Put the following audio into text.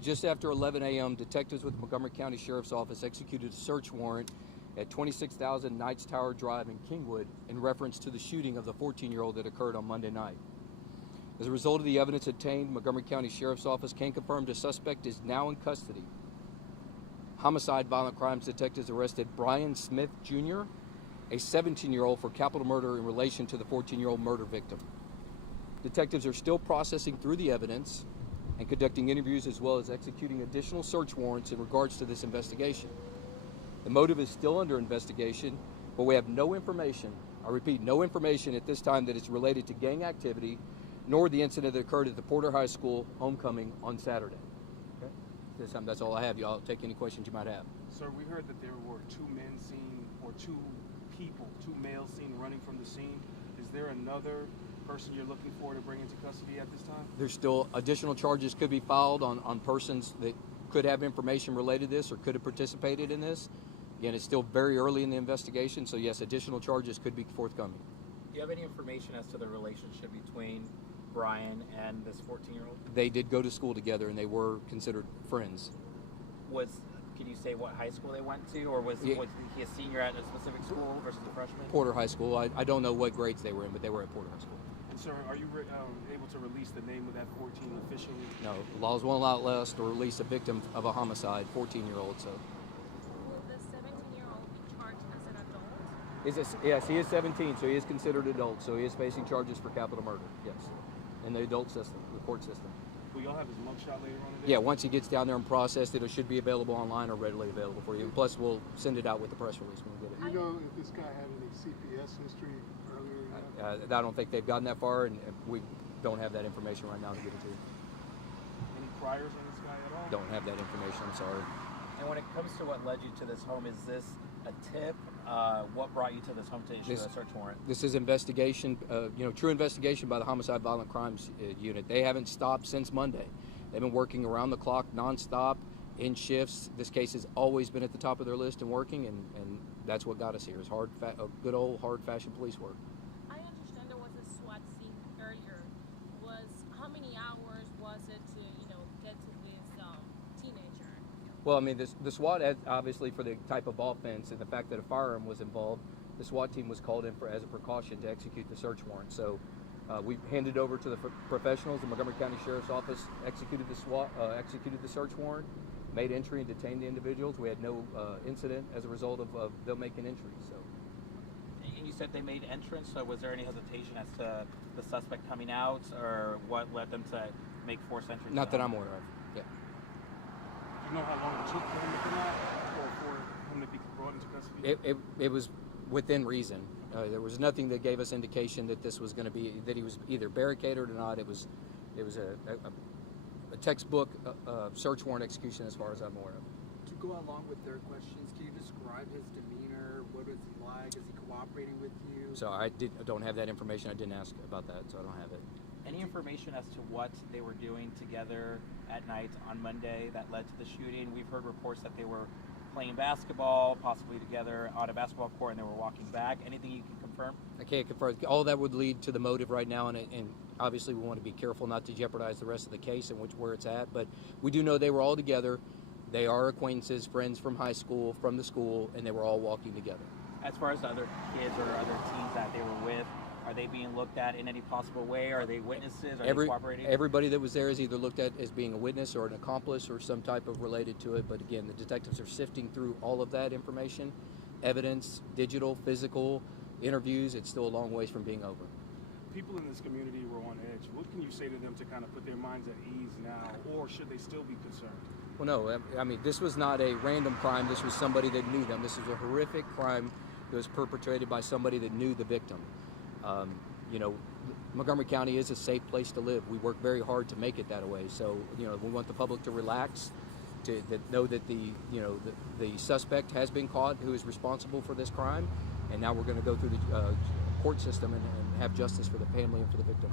Just after 11 a.m., detectives with the Montgomery County Sheriff's Office executed a search warrant at 26,000 Knights Tower Drive in Kingwood in reference to the shooting of the 14-year-old that occurred on Monday night. As a result of the evidence obtained, Montgomery County Sheriff's Office can confirm the suspect is now in custody. Homicide violent crimes detectives arrested Bryan Smith Jr., a 17-year-old, for capital murder in relation to the 14-year-old murder victim. Detectives are still processing through the evidence and conducting interviews as well as executing additional search warrants in regards to this investigation. The motive is still under investigation, but we have no information, I repeat, no information at this time that is related to gang activity, nor the incident that occurred at the Porter High School homecoming on Saturday. Okay? This time, that's all I have. Y'all take any questions you might have. Sir, we heard that there were two men seen, or two males seen running from the scene. Is there another person you're looking for to bring into custody at this time? There's still additional charges could be filed on persons that could have information related to this or could have participated in this. Again, it's still very early in the investigation, so yes, additional charges could be forthcoming. Do you have any information as to the relationship between Bryan and this 14-year-old? They did go to school together and they were considered friends. Can you say what high school they went to, or was he a senior at a specific school versus a freshman? Porter High School. I don't know what grades they were in, but they were at Porter High School. And sir, are you able to release the name of that 14 officially? No, laws won't allow us to release a victim of a homicide, 14-year-old. So. Will the 17-year-old be charged as an adult? Yes, he is 17, so he is considered adult. So he is facing charges for capital murder. Yes, in the adult system, the court system. Will y'all have his mugshot later on today? Yeah, once he gets down there and processed, it should be available online or readily available for you. Plus, we'll send it out with the press release when we get it. Do you know if this guy had any CPS history earlier? I don't think they've gotten that far, and we don't have that information right now to give it to you. Any priors on this guy at all? Don't have that information, I'm sorry. And when it comes to what led you to this home, is this a tip? What brought you to this home to issue a search warrant? This is investigation, true investigation by the Homicide Violent Crimes Unit. They haven't stopped since Monday. They've been working around the clock, nonstop, in shifts. This case has always been at the top of their list and working, and that's what got us here, is good old hard-fashioned police work. I understand there was a SWAT scene earlier. How many hours was it to, get to this teenager? Well, I mean, the SWAT, obviously, for the type of offense and the fact that a firearm was involved, the SWAT team was called in as a precaution to execute the search warrant. So we handed over to the professionals. The Montgomery County Sheriff's Office executed the search warrant, made entry, and detained the individuals. We had no incident as a result of them making entry. So. And you said they made entrance, so was there any hesitation as to the suspect coming out, or what led them to make forced entry? Not that I'm aware of. Yeah. Do you know how long it took for him to come out, or for him to be brought into custody? It was within reason. There was nothing that gave us indication that this was going to be, that he was either barricaded or not. It was a textbook search warrant execution as far as I'm aware of. To go along with their questions, can you describe his demeanor? What was he like? Is he cooperating with you? So I don't have that information. I didn't ask about that, so I don't have it. Any information as to what they were doing together at night on Monday that led to the shooting? We've heard reports that they were playing basketball, possibly together on a basketball court, and they were walking back. Anything you can confirm? I can't confirm. All that would lead to the motive right now, and obviously we want to be careful not to jeopardize the rest of the case and where it's at. But we do know they were all together. They are acquaintances, friends from high school, from the school, and they were all walking together. As far as the other kids or other teens that they were with, are they being looked at in any possible way? Are they witnesses? Are they cooperating? Everybody that was there is either looked at as being a witness or an accomplice or some type of related to it. But again, the detectives are sifting through all of that information, evidence, digital, physical, interviews. It's still a long ways from being over. People in this community were on edge. What can you say to them to kind of put their minds at ease now, or should they still be concerned? Well, no. I mean, this was not a random crime. This was somebody that knew them. This was a horrific crime that was perpetrated by somebody that knew the victim. Montgomery County is a safe place to live. We work very hard to make it that way. So, we want the public to relax, to know that the suspect has been caught who is responsible for this crime, and now we're going to go through the court system and have justice for the family and for the victim.